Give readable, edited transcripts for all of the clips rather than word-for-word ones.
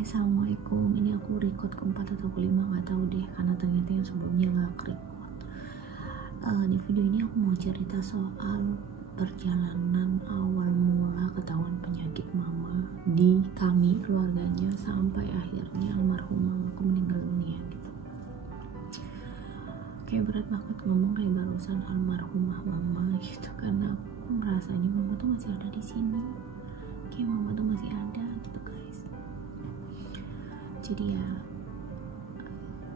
Hai, assalamualaikum. Ini aku record keempat atau kelima, nggak tahu deh, karena ternyata yang sebelumnya nggak record. Di video ini aku mau cerita soal perjalanan awal mula ketahuan penyakit mama di kami keluarganya sampai akhirnya almarhum mamaku meninggal dunia gitu. Kayak berat banget ngomong kayak barusan almarhumah mama gitu, karena aku merasanya mama tuh masih ada di sini, kayak mama tuh masih ada gitu guys. Jadi ya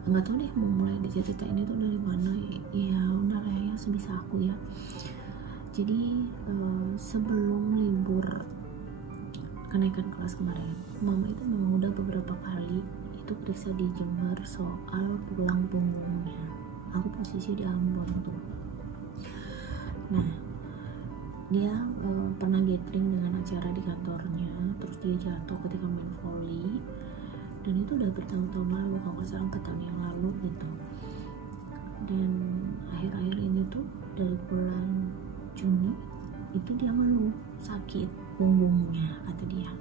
nggak tahu deh mau mulai diceritain itu dari mana ya, udah lah ya sebisa aku ya. Jadi sebelum libur kenaikan kelas kemarin, mama itu memang udah beberapa kali itu periksa di Jember soal tulang punggungnya. Aku posisi di Ambon tuh. Nah, dia pernah gathering dengan acara di kantornya, terus dia jatuh ketika main volley, dan itu udah bertahun-tahun lalu, kalau nggak salah 4 tahun yang lalu gitu. Dan akhir-akhir ini tuh dari bulan Juni itu dia mengeluh sakit punggungnya kata dia.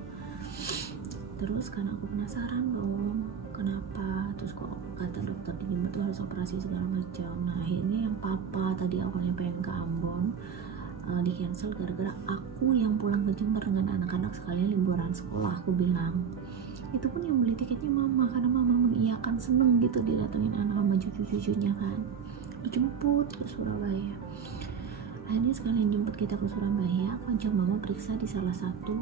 Terus karena aku penasaran dong kenapa, terus kok kata dokter di Jember tuh harus operasi segala macam. Nah akhirnya yang papa tadi awalnya pengen ke Ambon di cancel gara-gara aku yang pulang ke Jember dengan anak-anak sekalian liburan sekolah. Aku bilang itu pun yang beli tiketnya mama, karena mama mengiyakan, seneng gitu didatengin anak sama cucu-cucunya kan, dijemput ke Surabaya. Akhirnya sekalian jemput kita ke Surabaya, aku ajak mama periksa di salah satu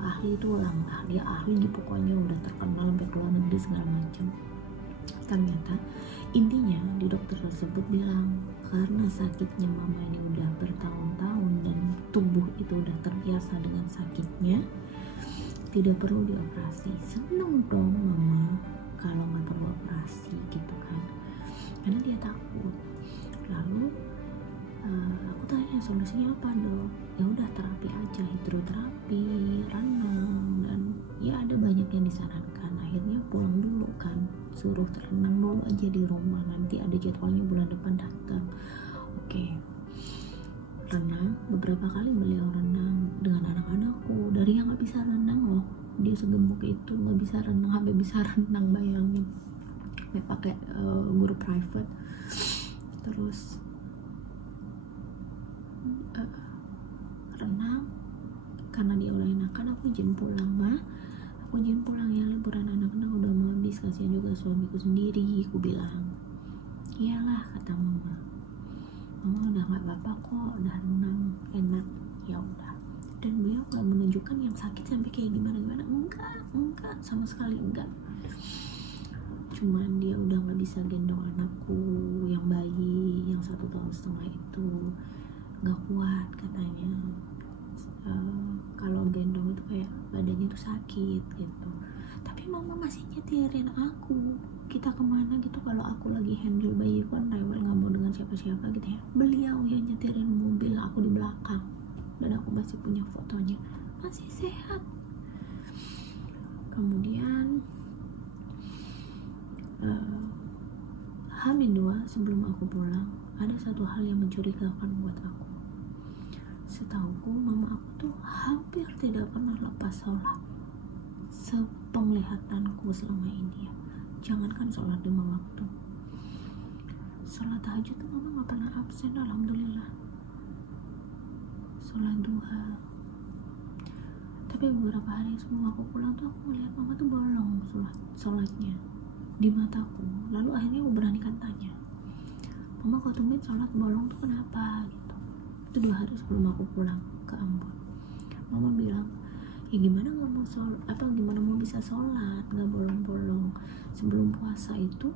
ahli tulang. Dia ahli di pokoknya udah terkenal sampai ke luar negeri segala macam. Ternyata intinya di dokter tersebut bilang karena sakitnya mama ini udah bertahun-tahun dan tubuh itu udah terbiasa dengan sakitnya, tidak perlu dioperasi. Seneng dong mama kalau nggak perlu operasi gitu kan, karena dia takut. Lalu aku tanya solusinya apa dok? Ya udah terapi aja, hidroterapi, renang, dan ya ada banyak yang disarankan. Akhirnya pulang dulu kan, suruh renang dulu aja di rumah, nanti ada jadwalnya bulan depan datang. Oke. Renang, beberapa kali beliau renang dengan anak-anakku. Dari yang nggak bisa renang loh, dia segemuk itu nggak bisa renang, sampai bisa renang, bayangin, sampai pakai guru private. Terus renang, karena dia udah enakan aku izin pulang, aku izin pulang ya, liburan anak-anak udah mau habis, kasihan juga suamiku sendiri. Aku bilang iyalah, kata mama udah nggak apa-apa kok, udah renang enak, ya udah. Dan beliau nggak menunjukkan yang sakit sampai kayak gimana, enggak sama sekali enggak. Cuman dia udah nggak bisa gendong anakku yang bayi yang 1,5 tahun itu, nggak kuat katanya. Kalau gendong itu kayak badannya tuh sakit gitu. Tapi mama masih nyetirin aku kita kemana gitu, kalau aku lagi handle bayi kan rewel, nggak mau dengan siapa-siapa gitu ya, beliau yang nyetirin mobil, aku di belakang, dan aku masih punya fotonya, masih sehat. Kemudian H-2 sebelum aku pulang, ada satu hal yang mencurigakan buat aku. Setauku mama aku tuh hampir tidak pernah lepas sholat, sepenglihatanku selama ini ya. Jangankan sholat 5 waktu, sholat tahajud tuh mama gak pernah absen, alhamdulillah. Sholat duha. Tapi beberapa hari sebelum aku pulang tuh aku melihat mama tuh bolong sholatnya di mataku. Lalu akhirnya aku beranikan tanya, mama kok tumben sholat bolong tuh kenapa gitu. Itu 2 hari sebelum aku pulang ke Ambon. Mama bilang ya gimana nggak mau sholat, gimana mau bisa sholat nggak bolong-bolong. Sebelum puasa itu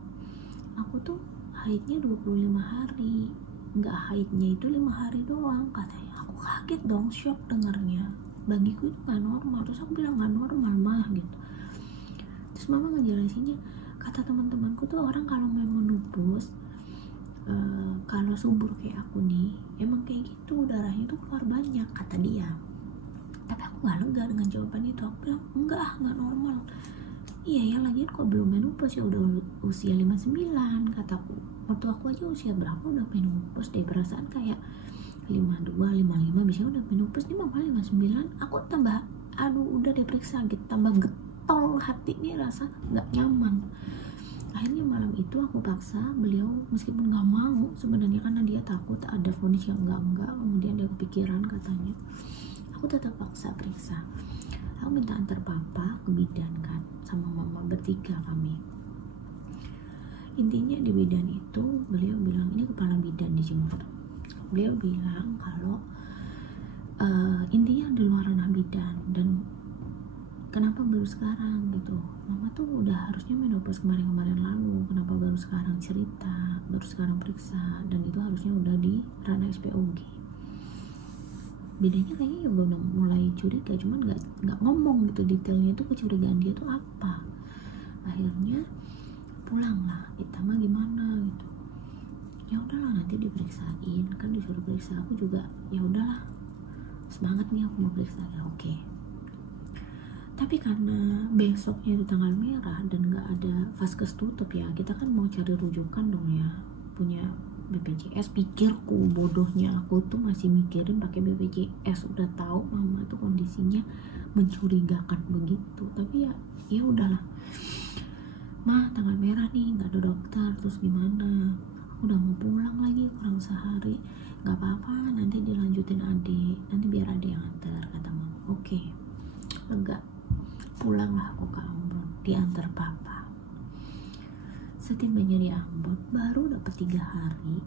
aku tuh haidnya 25 hari, nggak haidnya itu 5 hari doang katanya. Aku kaget dong, shock dengarnya, bagiku itu nggak normal. Terus aku bilang nggak normal mah gitu. Terus mama ngejelasinnya, kata teman-temanku tuh orang kalau mau menupus, kalau subur kayak aku nih emang kayak gitu, darahnya tuh keluar banyak kata dia. Tapi aku gak lega dengan jawaban itu. Aku bilang nggak normal. Iya ya, lagian kok belum menopause, ya udah usia 59 kataku. Waktu aku aja usia berapa udah menopause deh, perasaan kayak 52, 55 bisa udah menopause. Ini mama 59, aku tambah udah diperiksa gitu, tambah getol hati ini rasa nggak nyaman. Akhirnya malam itu aku paksa beliau, meskipun nggak mau sebenarnya karena dia takut ada vonis yang enggak, kemudian dia kepikiran katanya. Aku tetap paksa periksa. Aku minta antar papa ke bidan kan, sama mama, bertiga kami. Intinya di bidan itu beliau bilang, ini kepala bidan di Jember, beliau bilang kalau intinya di luar ranah bidan, dan kenapa baru sekarang gitu. Mama tuh udah harusnya menopos kemarin lalu, kenapa baru sekarang cerita, baru sekarang periksa, dan itu harusnya udah di ranah SPOG. Bedanya kayaknya juga udah mulai curiga, cuman nggak ngomong gitu detailnya tuh, kecurigaan dia tuh apa. Akhirnya pulang lah, kita mah gimana gitu, ya udahlah nanti diperiksain, kan disuruh periksa. Aku juga ya udahlah, semangat nih aku mau periksa, ya oke. Tapi karena besoknya itu tanggal merah dan nggak ada vaskes tutup ya, kita kan mau cari rujukan dong ya, punya BPJS. Pikirku, bodohnya aku tuh masih mikirin pakai BPJS, udah tahu mama tuh kondisinya mencurigakan begitu. Tapi ya udahlah, mah tanggal merah nih nggak ada dokter, terus gimana, aku udah mau pulang lagi kurang sehari. Nggak apa-apa, nanti dilanjutin adik, nanti biar adik yang antar, kata mama. Oke, lega. Pulanglah aku ke Ambon, diantar papa. Setibanya di Ambon, baru dapat 3 hari,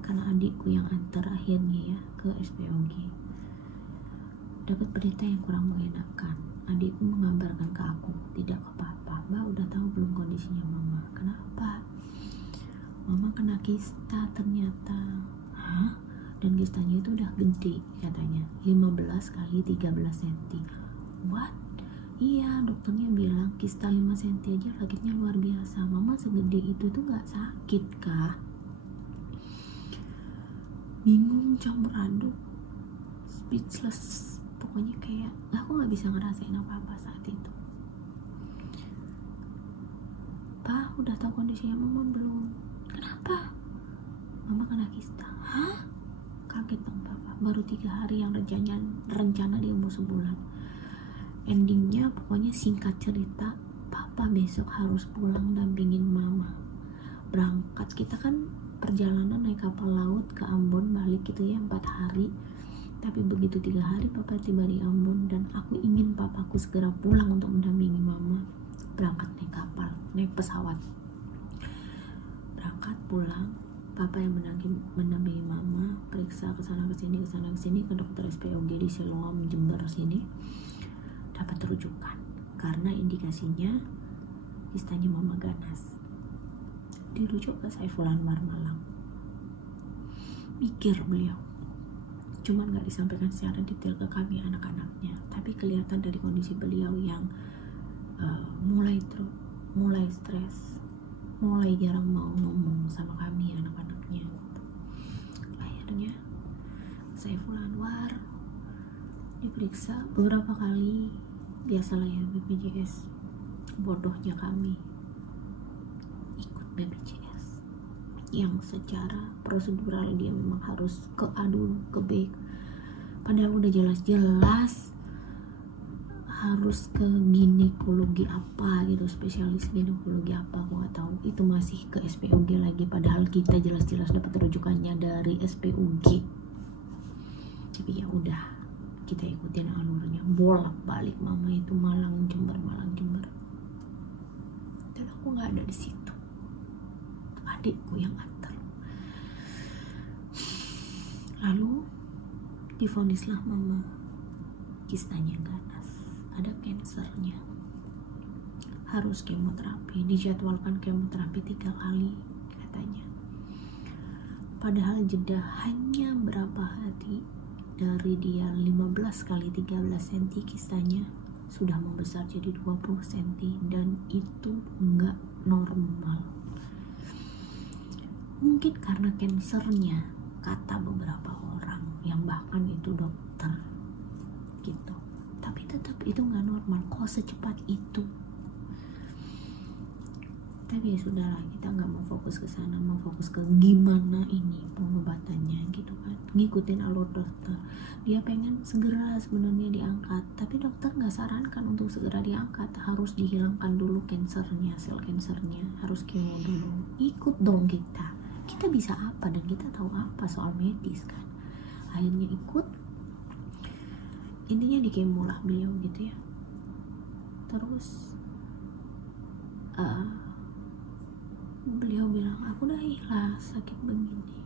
karena adikku yang antar akhirnya ya ke SPOG, dapat berita yang kurang mengenakan. Adikku mengabarkan ke aku, tidak ke papa, Mbak udah tahu belum kondisinya mama? Kenapa? Mama kena kista ternyata. Hah? Dan kistanya itu udah gede katanya, 15 kali 13 cm. What? Iya, dokternya bilang kista 5 cm aja sakitnya luar biasa. Mama segede itu tuh gak sakit kah? Bingung, campur aduk, speechless. Pokoknya kayak aku gak bisa ngerasain apa-apa saat itu. Pa, udah tahu kondisinya mama belum? Kenapa? Mama kena kista. Hah? Kaget dong papa. Baru 3 hari yang rencana dia mau sebulan. Endingnya pokoknya singkat cerita, papa besok harus pulang dampingin mama berangkat. Kita kan perjalanan naik kapal laut ke Ambon balik gitu ya, 4 hari. Tapi begitu 3 hari papa tiba di Ambon, dan aku ingin papaku segera pulang untuk mendampingi mama berangkat naik kapal, naik pesawat. Berangkat pulang, papa yang mendampingi mama periksa kesana kesini ke dokter SPOG di Siloam Jember sini. Dapat rujukan karena indikasinya kistanya mama ganas. Dirujuk ke Saiful Anwar Malang. Mikir beliau, cuman gak disampaikan secara detail ke kami anak-anaknya, tapi kelihatan dari kondisi beliau yang mulai stres, mulai jarang mau ngomong sama kami anak-anaknya. Akhirnya Saiful Anwar diperiksa beberapa kali. Biasalah ya BPJS, bodohnya kami ikut BPJS yang secara prosedural dia memang harus ke A dulu, ke B, padahal udah jelas-jelas harus ke ginekologi apa gitu, spesialis ginekologi apa, aku gak tahu. Itu masih ke SPOG lagi, padahal kita jelas-jelas dapat rujukannya dari SPOG. Tapi ya udah, kita ikutin alurnya, bolak-balik mama itu Malang Jember. Dan aku nggak ada di situ, adikku yang antar. Lalu divonislah mama kistanya ganas, ada kansernya, harus kemoterapi, dijadwalkan kemoterapi 3 kali katanya. Padahal jeda hanya berapa hari dari dia 15 kali 13 cm kistanya sudah membesar jadi 20 cm, dan itu enggak normal. Mungkin karena kansernya, kata beberapa orang yang bahkan itu dokter gitu, tapi tetap itu enggak normal. Kok secepat itu? Tapi ya sudahlah, kita enggak mau fokus ke sana, mau fokus ke gimana ini pengobatannya gitu kan, ngikutin alur dokter. Dia pengen segera sebenarnya diangkat, tapi dokter nggak sarankan untuk segera diangkat, harus dihilangkan dulu kansernya, sel kansernya, harus kemo dulu. Ikut dong kita bisa apa dan kita tahu apa soal medis kan. Akhirnya ikut, intinya di kemo lah beliau gitu ya. Terus beliau bilang, aku udah ikhlas sakit begini,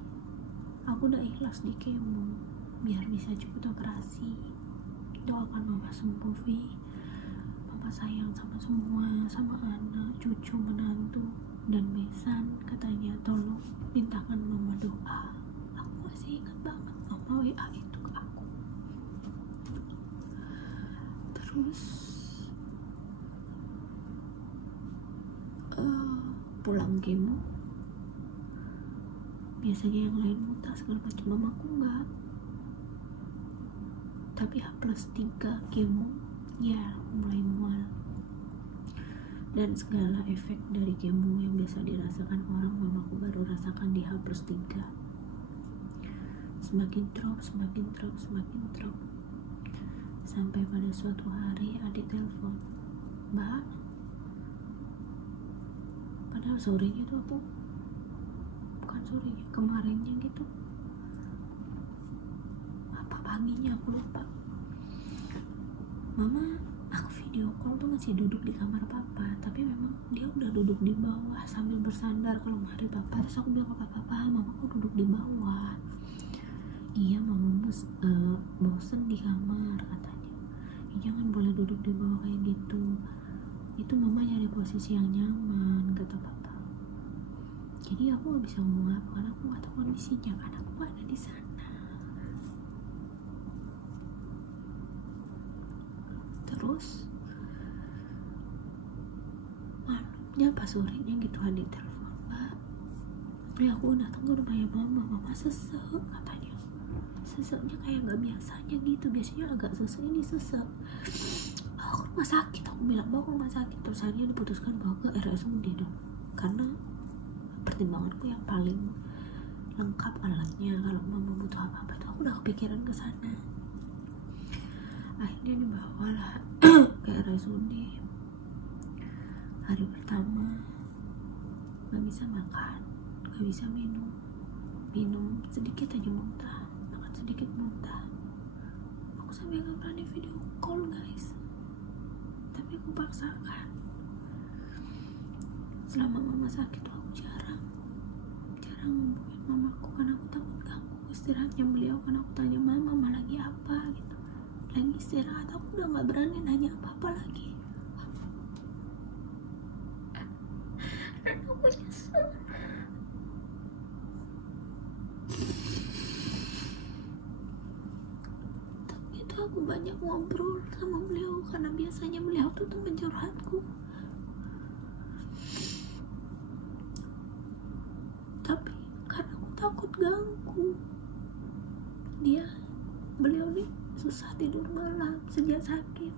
aku udah ikhlas di kemo biar bisa cepet operasi, doakan mama sembuh Vi, mama sayang sama semua, sama anak, cucu, menantu, dan besan, katanya tolong mintakan mama doa. Aku masih ingat banget mama WA itu ke aku. Terus pulang kemo, biasanya yang lain muntah segala macam, mamaku enggak. Tapi H+3 kemo ya mulai mual, dan segala efek dari kemo yang biasa dirasakan orang, mamaku baru rasakan di H+3. Semakin drop sampai pada suatu hari adik telepon, Mbak, padahal sorenya itu aku, bukan sorenya, kemarinnya gitu, apa paginya aku lupa, mama aku video call tuh masih duduk di kamar papa, tapi memang dia udah duduk di bawah sambil bersandar kalau mari papa. Terus aku bilang ke papa, mama aku duduk di bawah. Iya mama bosen di kamar katanya. Jangan boleh duduk di bawah kayak gitu, itu mama nyari posisi yang nyaman, kata papa. Jadi aku gak bisa ngomong apa karena aku gak tahu kondisinya, karena aku gak ada di sana. Terus malamnya pas sorenya gitu adik telepon, Mbak, aku datang ke rumahnya mama sesek katanya. Seseknya kayak gak biasanya gitu, biasanya agak sesek, ini sesek. Aku rumah sakit, aku bilang bawa ke rumah sakit. Terus akhirnya diputuskan bawa ke RSUD dong, karena pertimbanganku yang paling lengkap alatnya kalau mama butuh apa-apa itu, aku udah kepikiran ke sana. Akhirnya dibawalah ke RSUD. Hari pertama gak bisa makan, gak bisa minum sedikit aja muntah, makan sedikit muntah. Aku sampai gak berani video call guys, tapi aku paksakan. Selama mama sakit tuh aku jarang hubungin mamaku karena aku takut ganggu istirahatnya beliau. Karena aku tanya mama lagi apa gitu, lagi istirahat, aku udah gak berani nanya apa-apa lagi. Dan aku nyesel. Tapi itu aku banyak ngobrol sama beliau, karena biasanya beliau tuh teman curhatku. Tapi karena aku takut ganggu beliau nih susah tidur malam sejak sakit,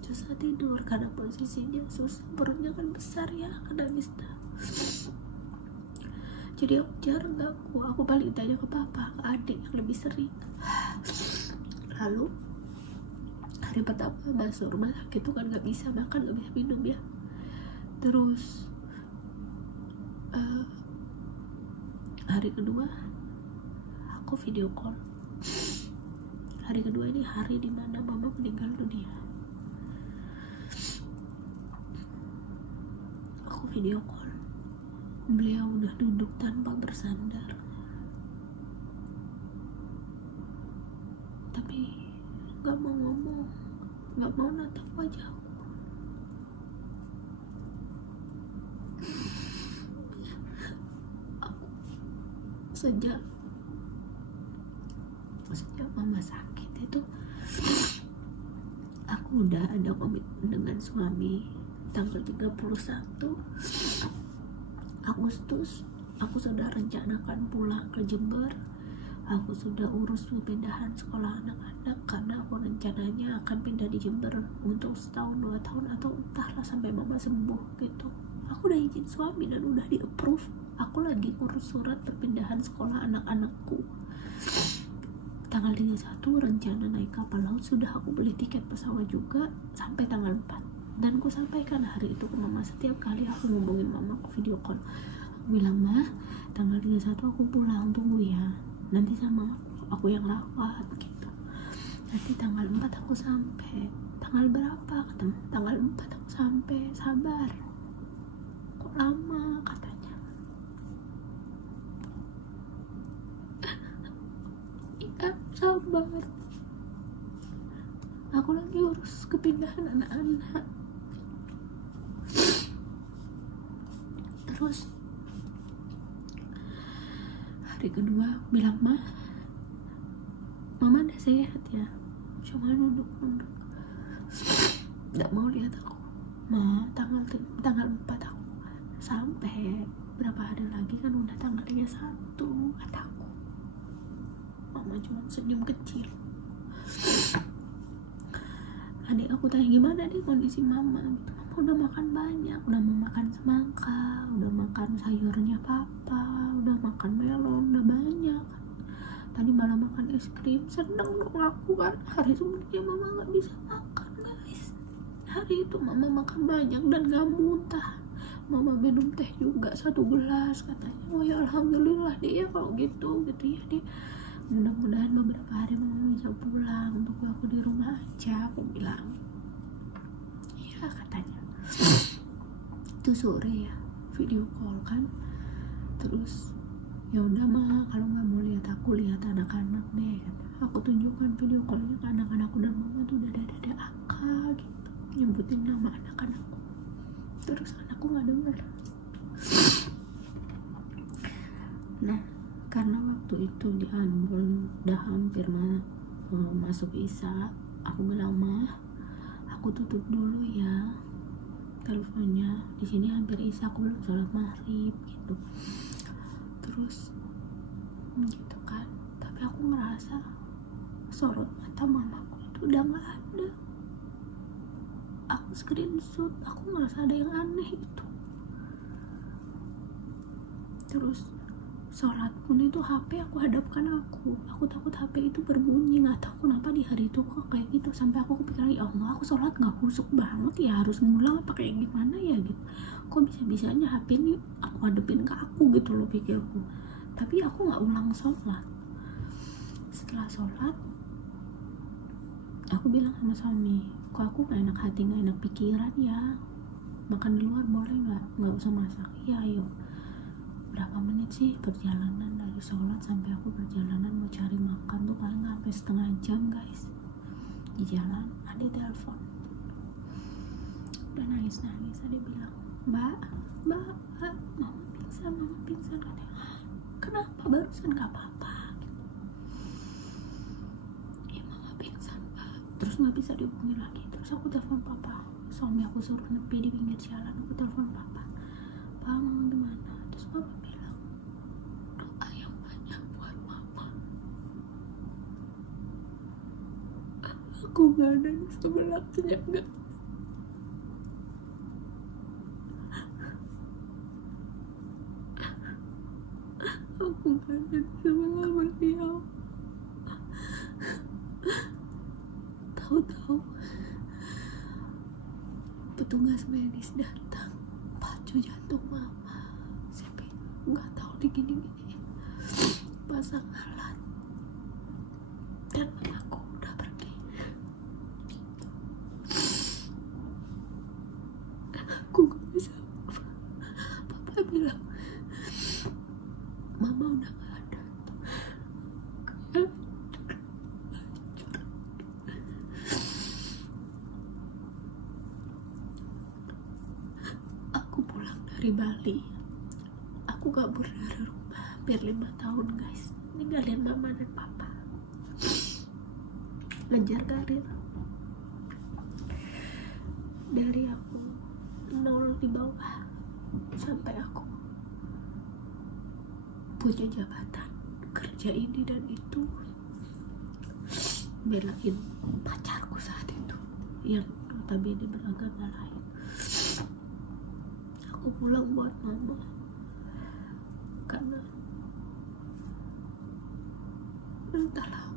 susah tidur karena posisinya susah, perutnya kan besar ya karena mista. Jadi aku jarang ganggu, aku paling tanya ke papa, ke adik yang lebih sering. Lalu hari pertama masuk rumah sakit tuh kan gak bisa makan, gak bisa minum ya. Terus hari kedua aku video call. Hari kedua ini hari dimana mama meninggal dunia. Aku video call, beliau udah duduk tanpa bersandar, tapi gak mau ngomong, gak mau natap wajahku. Sejak mama sakit itu, aku udah ada komitmen dengan suami. Tanggal 31 Agustus aku sudah rencanakan pulang ke Jember. Aku sudah urus pemindahan sekolah anak-anak karena aku rencananya akan pindah di Jember untuk setahun 2 tahun atau entahlah sampai mama sembuh gitu. aku udah izin suami dan udah di approve. Aku lagi ngurus surat perpindahan sekolah anak-anakku. Tanggal 31 rencana naik kapal laut, sudah aku beli tiket pesawat juga sampai tanggal 4. Dan aku sampaikan hari itu ke mama. Setiap kali aku ngomongin mama, aku video call, aku bilang, "Mah, tanggal 31 aku pulang, tunggu ya, nanti sama aku yang lawat," gitu. Nanti tanggal 4 aku sampai. Tanggal berapa? Kata tanggal 4 aku sampai. Sabar, kok lama katanya. Ya sabar, aku lagi urus kepindahan anak-anak. Terus hari kedua bilang, "Mah, mama udah sehat ya?" Cuma nunduk nggak mau lihat aku. "Ma, tanggal 4 aku sampai, berapa hari lagi kan udah tanggal 31," kataku. Mama cuma senyum kecil. Adik aku tanya, "Gimana nih kondisi mama?" Gitu. "Mama udah makan banyak, udah mau makan semangka, udah makan sayurnya papa, udah makan melon, udah banyak. Tadi malah makan es krim." Seneng dong aku kan. Hari sebelumnya mama nggak bisa makan guys. Hari itu mama makan banyak dan gak muntah. Mama minum teh juga 1 gelas katanya. "Oh ya alhamdulillah deh ya kalau gitu ya deh. Mudah-mudahan beberapa hari mama bisa pulang, untuk aku di rumah aja," aku bilang. "Ya," katanya. Itu sore ya, video call kan. Terus, "Ya udah mah, kalau nggak mau lihat aku, lihat anak-anak deh," kata. Aku tunjukkan video callnya ke anak-anakku dan mama tuh udah ada Aka gitu, nyebutin nama anak-anakku. Terus anakku nggak dengar. Nah, karena waktu itu di Ambon udah hampir masuk Isya, aku bilang, "Mah, aku tutup dulu ya teleponnya, di sini hampir Isya, aku belum sholat maghrib," gitu. Terus gitu kan, tapi aku ngerasa sorot mata mamaku itu udah nggak ada. Aku screenshot, aku ngerasa ada yang aneh itu. Terus sholat pun itu HP aku hadapkan aku takut HP itu berbunyi. Nggak tahu kenapa di hari itu kok kayak gitu, sampai aku kepikiran, "Ya Allah, aku sholat nggak husuk banget ya, harus ngulang apa kayak gimana ya," gitu. Kok bisa-bisanya HP ini aku hadapin ke aku gitu loh, pikirku. Tapi aku nggak ulang sholat. Setelah sholat, aku bilang sama suami, "Kok aku gak enak hati, gak enak pikiran ya, makan di luar boleh nggak usah masak?" "Iya ayo." Berapa menit sih perjalanan dari sholat sampai aku perjalanan mau cari makan tuh paling sampai setengah jam guys. Di jalan ada telepon, udah nangis. Ada bilang, mbak mama pingsan katanya. "Kenapa? Barusan gak apa-apa." "Ya mama pingsan mbak." Terus nggak bisa dihubungi lagi. Terus aku telepon papa, suami aku suruh nepi di pinggir jalan. Aku telepon papa, "Pak, mama gimana?" Terus papa bilang, "Doa yang banyak buat mama." Aku gak ada di sebelahnya gak. Aku gak ada di sebelah beliau. Tahu-tahu petugas medis datang, pacu jantung mama, siapa nggak tahu digini-gini, pasang alat, dan mamaku udah pergi. Aku gak bisa. Papa bilang, "Mama udah gak ada." Aku pulang dari Bali, aku kabur dari rumah hampir 5 tahun guys, ninggalin mama dan papa, ngejar karir. Dari aku nol di bawah sampai aku punya jabatan, kerja ini dan itu, belain pacarku saat itu yang notabene beragama lain. Aku pulang buat mama, karena entahlah,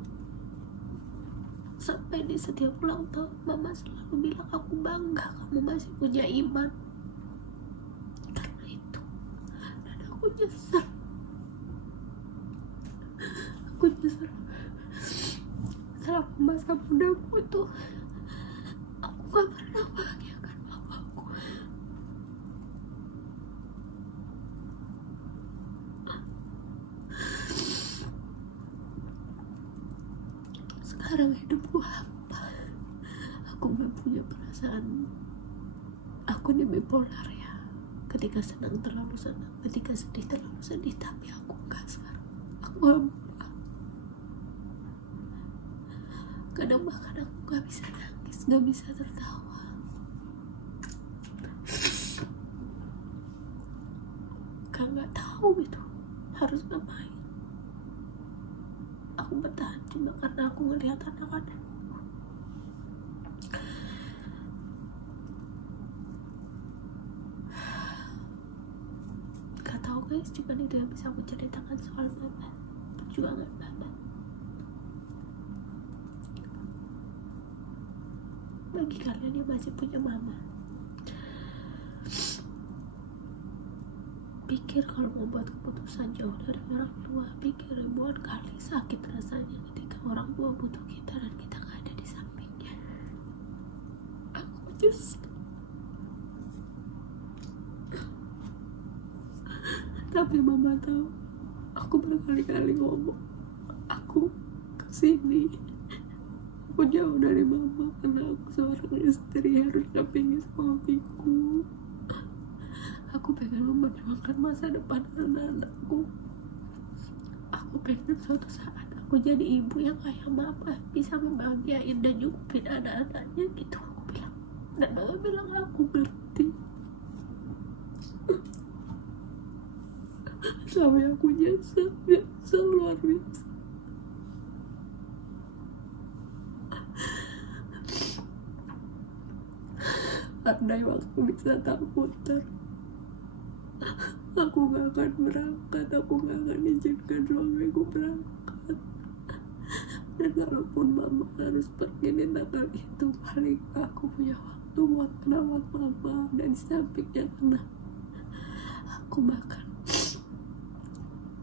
sampai di setiap ulang tahun mama selalu bilang aku bangga kamu masih punya iman. Karena itu, dan aku nyesel selama masa mudaku tuh aku gak pernah bahagiakan mamaku. Sekarang hidupku hampa, aku gak punya perasaan. Aku ini bipolar ya, ketika senang terlalu senang, ketika sedih terlalu sedih. Tapi aku gak sekarang, aku hampa. Kadang bahkan aku gak bisa nangis, gak bisa tertawa. Gak tahu gitu harus ngapain. Aku bertahan cuma karena aku ngelihat anak-anak. Gak tahu guys, cuma itu yang bisa aku ceritakan soal mama, perjuangan mama. Bagi kalian yang masih punya mama, pikir kalau mau buat keputusan jauh dari orang tua, pikir ribuan kali sakit rasanya ketika orang tua butuh kita dan kita gak ada di sampingnya. Aku nyesel, tapi mama tahu. Aku berkali-kali ngomong, aku kesini, aku jauh dari mama karena aku seorang istri harus dampingi suamiku. Aku pengen memperjuangkan masa depan anak-anakku. Aku pengen suatu saat aku jadi ibu yang kayak mama, bisa membahagiain dan nyukupin anak-anaknya gitu. Aku bilang, dan mama bilang aku ngerti. Sampai aku nyesel luar biasa. Andai waktu bisa tak putar, aku gak akan berangkat, aku gak akan izinkan suamiku berangkat. Dan kalaupun mama harus pergi di tanggal itu, paling aku punya waktu buat merawat mama dan di sampingnya, karena aku bahkan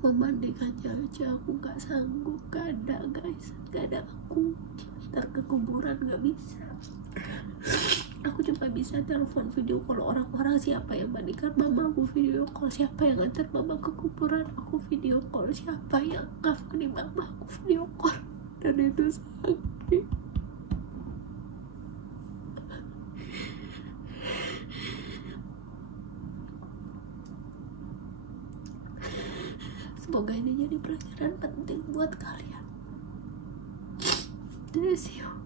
memandikannya aja aku gak sanggup. Gak ada guys, gak ada aku. Ntar ke kuburan gak bisa. Aku cuma bisa telepon video call orang-orang, siapa yang mandikan mama aku video call, siapa yang nganter mama ke kuburan aku video call, siapa yang ngafani mama aku video call. Dan itu sakit. Semoga ini jadi pelajaran penting buat kalian. Bless you.